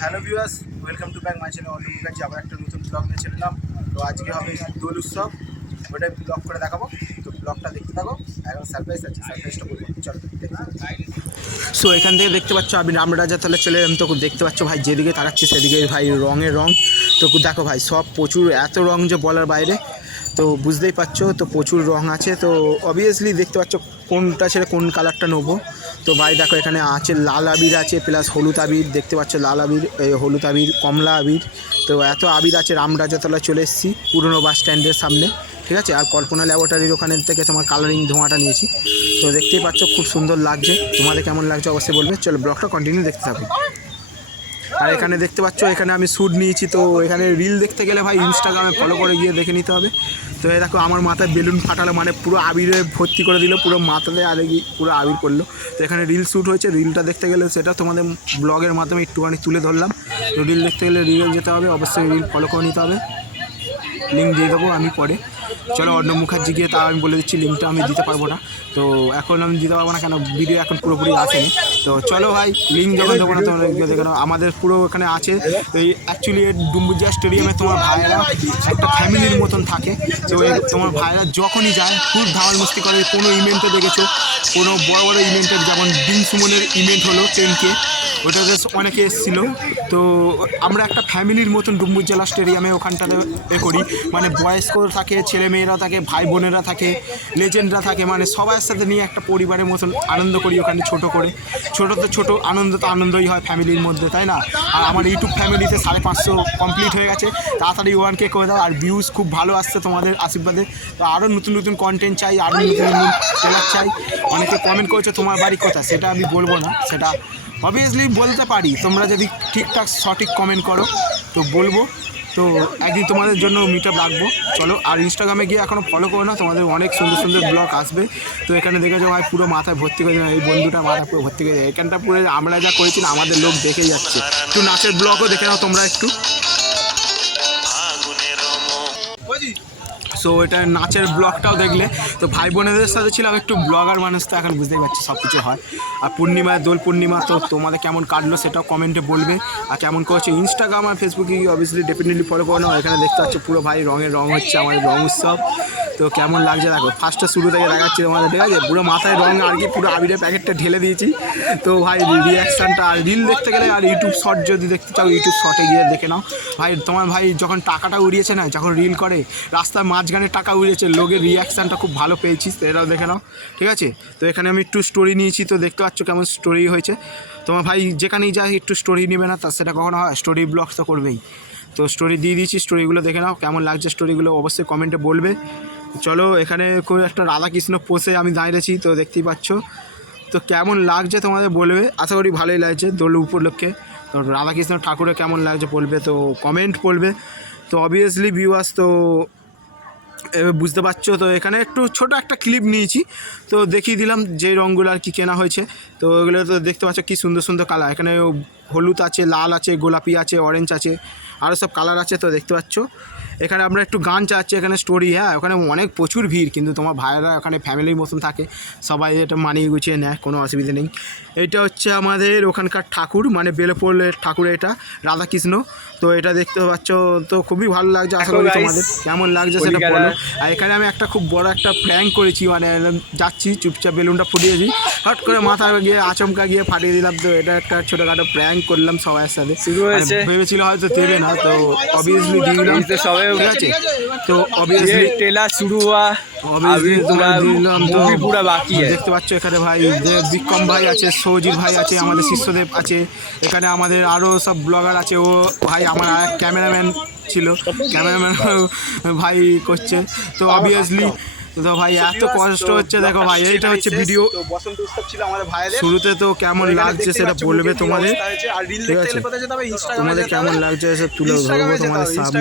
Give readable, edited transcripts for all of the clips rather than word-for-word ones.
Hello viewers, welcome to back my channel অন্য মুখার্জি। আবার একটা নতুন ব্লগ নিয়ে চলে এলাম। তো আজকে হবে দোল উৎসব, ওটাই ব্লগ করে দেখাবো। তো ব্লগটা দেখতে থাকো। এখন সারপ্রাইজ আছে, সারপ্রাইজটা বলবো, চলো। সো এখান থেকে দেখতে পাচ্ছ আমি রামরাজা তলে চলে এলাম। তো দেখতে পাচ্ছ ভাই, যেদিকে তাকাচ্ছি সেদিকে ভাই রঙের রং। তো দেখো ভাই, সব প্রচুর এত রং যে বলার বাইরে। তো বুঝতেই পারছো, তো প্রচুর রং আছে। তো অবভিয়াসলি দেখতে পাচ্ছ কোনটা ছেড়ে কোন কালারটা নেবো। তো ভাই দেখো, এখানে আছে লাল আবির আছে, প্লাস হলুদ আবির। দেখতে পাচ্ছ লাল আবির, হলুদ আবির, কমলা আবির। তো এত আবির আছে। রামরাজাতলা চলে এসেছি, পুরনো বাস স্ট্যান্ডের সামনে, ঠিক আছে। আর কল্পনা ল্যাবরেটরির ওখানে থেকে তোমার কালারিং ধোঁয়াটা নিয়েছি। তো দেখতেই পাচ্ছ খুব সুন্দর লাগছে। তোমাদের কেমন লাগছে অবশ্যই বলবে। চলো ব্লগটা কন্টিনিউ দেখতে থাকো। আর এখানে দেখতে পাচ্ছ, এখানে আমি শ্যুট নিয়েছি। তো এখানে রিল দেখতে গেলে ভাই ইনস্টাগ্রামে ফলো করে গিয়ে দেখে নিতে হবে। তো এই দেখো, আমার মাথায় বেলুন ফাটালো, মানে পুরো আবিরে ভর্তি করে দিল, পুরো মাথাতে আর পুরো আবির করলো। তো এখানে রিল শ্যুট হয়েছে। রিলটা দেখতে গেলে সেটা তোমাদের ব্লগের মাধ্যমে একটুখানি তুলে ধরলাম। তো রিল দেখতে গেলে রিলে যেতে হবে, অবশ্যই রিল ফলো করে নিতে হবে। লিঙ্ক দিয়ে দেবো আমি পরে। চলো অন্য মুখার্জি গিয়ে তা আমি বলে দিচ্ছি, লিঙ্কটা আমি দিতে পারবো না। তো এখন আমি দিতে পারবো না, কেন ভিডিও এখন পুরোপুরি আসেনি। তো চলো ভাই, লিঙ্ক যখন দেবো না তোমার দেখে নাও। আমাদের পুরো এখানে আছে এই অ্যাকচুয়ালি ডুম্বুরিয়া স্টেডিয়ামে তোমার ভাইয়েরা একটা ফ্যামিলির মতন থাকে। তো তোমার ভাইয়েরা যখনই যায় খুব ধামাল মস্তি করে। কোনো ইভেন্টে দেখেছো, কোনো বড় বড় ইভেন্টের, যেমন ডিম সুমনের ইভেন্ট হলো 10K, ওটাতে অনেকে এসেছিলো। তো আমরা একটা ফ্যামিলির মতন ডুম্বুরজলা স্টেডিয়ামে ওখানটাতে করি। মানে বয়স্ক থাকে, ছেলে মেয়েরা থাকে, ভাই বোনেরা থাকে, লেজেন্ডরা থাকে, মানে সবার সাথে নিয়ে একটা পরিবারের মতন আনন্দ করি ওখানে। ছোটো করে, ছোটোতে ছোটো আনন্দ তো আনন্দই হয় ফ্যামিলির মধ্যে, তাই না? আর আমার ইউটিউব ফ্যামিলিতে 550 কমপ্লিট হয়ে গেছে। তাড়াতাড়ি 1K করে দাও। আর ভিউজ খুব ভালো আসছে তোমাদের আশীর্বাদে। তো আরও নতুন নতুন কন্টেন্ট চাই, আরও নতুন নতুন ট্রেলার চাই। অনেকে কমেন্ট করেছে তোমার বাড়ি কোথায়, সেটা আমি বলবো না, সেটা অবভিয়াসলি বলতে পারি তোমরা যদি ঠিকঠাক সঠিক কমেন্ট করো তো বলবো। তো একদিন তোমাদের জন্য মিট আপ রাখবো। চলো, আর ইনস্টাগ্রামে গিয়ে এখনও ফলো করো না, তোমাদের অনেক সুন্দর সুন্দর ব্লগ আসবে। তো এখানে দেখেছো ভাই, পুরো মাথায় ভর্তি করে দিলাম। এই বন্ধুটা মাথায় পুরো ভর্তি করে, এখানটা পুরো আমরা যা করেছি না, আমাদের লোক দেখে যাচ্ছে। একটু নাচের ব্লগও দেখে নাও তোমরা একটু। সো এটা নাচের ব্লগটাও দেখলে। তো ভাই বোনেদের সাথে ছিলাম, একটু ব্লগার মানুষ তো এখন বুঝতেই পারছি সব কিছু হয়। আর পূর্ণিমায়, দোল পূর্ণিমা, তো তোমাদের কেমন কাটলো সেটাও কমেন্টে বলবে। আর কেমন করছে ইনস্টাগ্রাম আর ফেসবুকে অবভিয়াসলি ডেফিনেটলি ফলো করে নাও। এখানে দেখতে পাচ্ছ পুরো ভাই রঙের রং হচ্ছে, আমাদের রং উৎসব। তো কেমন লাগছে দেখো, ফার্স্টে শুরু থেকে দেখাচ্ছি তোমাদের, ঠিক আছে। পুরো মাথায় রং আর কি, পুরো আবিরের প্যাকেটটা ঢেলে দিয়েছি। তো ভাই রিয়াকশানটা, আর রিল দেখতে গেলে আর ইউটিউব শর্ট যদি দেখতে চাও, ইউটিউব শর্টে গিয়ে দেখে নাও ভাই। তোমার ভাই যখন টাকাটা উড়িয়েছে না, যখন রিল করে রাস্তার মাঝখানে টাকা উড়িয়েছে, লোকের রিয়াকশানটা খুব ভালো পেয়েছিস, তো এটাও দেখে নাও, ঠিক আছে। তো এখানে আমি একটু স্টোরি নিয়েছি, তো দেখতে পাচ্ছ কেমন স্টোরি হয়েছে। তোমার ভাই যেখানেই যায় একটু স্টোরি নেবে না, তা সেটা কখনো হয়? স্টোরি ব্লগ তো করবেই। তো স্টোরি দিয়ে দিয়েছি, স্টোরিগুলো দেখে নাও। কেমন লাগছে স্টোরিগুলো অবশ্যই কমেন্টে বলবে। চলো, এখানে খুব একটা রাধাকৃষ্ণ পোষে আমি দাঁড়িয়েছি, তো দেখতেই পাচ্ছ। তো কেমন লাগছে তোমাদের বলবে, আশা করি ভালোই লাগছে দোল উপলক্ষে। তো রাধাকৃষ্ণ ঠাকুরের কেমন লাগছে বলবে, তো কমেন্ট বলবে। তো অবভিয়াসলি ভিউয়ার্স, তো এবার বুঝতে পারছো। তো এখানে একটু ছোট একটা ক্লিপ নিয়েছি, তো দেখিয়ে দিলাম যে রঙগুলো আর কি কেনা হয়েছে। তো এগুলো তো দেখতে পাচ্ছ কী সুন্দর সুন্দর কালার। এখানে হলুদ আছে, লাল আছে, গোলাপি আছে, অরেঞ্জ আছে, আরও সব কালার আছে। তো দেখতে পাচ্ছ এখানে আমরা একটু গান চাচ্ছি, এখানে স্টোরি। হ্যাঁ, ওখানে অনেক প্রচুর ভিড়, কিন্তু তোমার ভাইয়েরা ওখানে ফ্যামিলির মতন থাকে, সবাই এটা মানিয়ে গুছিয়ে নেয়, কোনো অসুবিধা নেই। এইটা হচ্ছে আমাদের ওখানকার ঠাকুর, মানে বেলপোলের ঠাকুর, এটা রাধাকৃষ্ণ। তো এটা দেখতে পাচ্ছ, তো খুবই ভালো লাগছে। আশা করি তোমাদের কেমন লাগছে সেটা বলো। আর এখানে আমি একটা খুব বড় একটা প্র্যাঙ্ক করেছি, মানে যাচ্ছি চুপচাপ বেলুনটা ফুটিয়েছি, হট করে মাথা গিয়ে আচমকা গিয়ে ফাটিয়ে দিলাম। তো এটা একটা ছোটোখাটো প্র্যাঙ্ক করলাম সবার সাথে। ভেবেছিল হয়তো দেবে না, তো অবভিয়াসলি দিলাম, ঠিক আছে। তো অবভিয়াসলি ট্রেলার শুরু হওয়া, অবভিয়াসলি তোমার দিলাম। তো পুরো বাকি দেখতে পাচ্ছ এখানে ভাই বিক্রম ভাই আছে, সৌজিৎ ভাই আছে, আমাদের শিষ্যদেব আছে, এখানে আমাদের আরও সব ব্লগার আছে। ও ভাই আমার আর ক্যামেরাম্যান ছিল, ক্যামেরাম্যান ভাই করছে। তো অবভিয়াসলি তো ভাই এত কষ্ট হচ্ছে, দেখো ভাই এইটা হচ্ছে ভিডিও। বসন্ত উৎসব ছিল আমাদের ভাইদের শুরুতে। তো কেমন লাগছে সেটা বলবে তোমাদের, ঠিক আছে। তোমাদের কেমন লাগছে এসব তুলে ধরবো তোমাদের সামনে।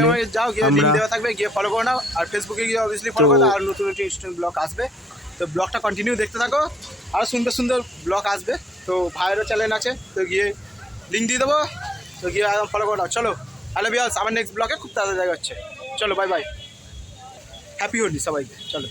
আমরা দেওয়া থাকবে, গিয়ে ফলো করে নাও। আর ফেসবুকে গিয়ে অবভিয়াসলি ফলো করে নাও, আর নতুন নতুন ইনস্ট্যান্ট ব্লগ আসবে। তো ব্লগটা কন্টিনিউ দেখতে থাকো, আরও সুন্দর সুন্দর ব্লগ আসবে। তো ভাইয়েরও চ্যানেল আছে, তো গিয়ে লিঙ্ক দিয়ে দেবো, তো গিয়ে একদম ফলো করে নাও। চলো, হ্যালো ভিউয়ার্স, আমার নেক্সট ব্লগে খুব তাড়াতাড়ি দেখা হচ্ছে। চলো, বাই বাই, হ্যাপি হোলি সবাইকে। চলো।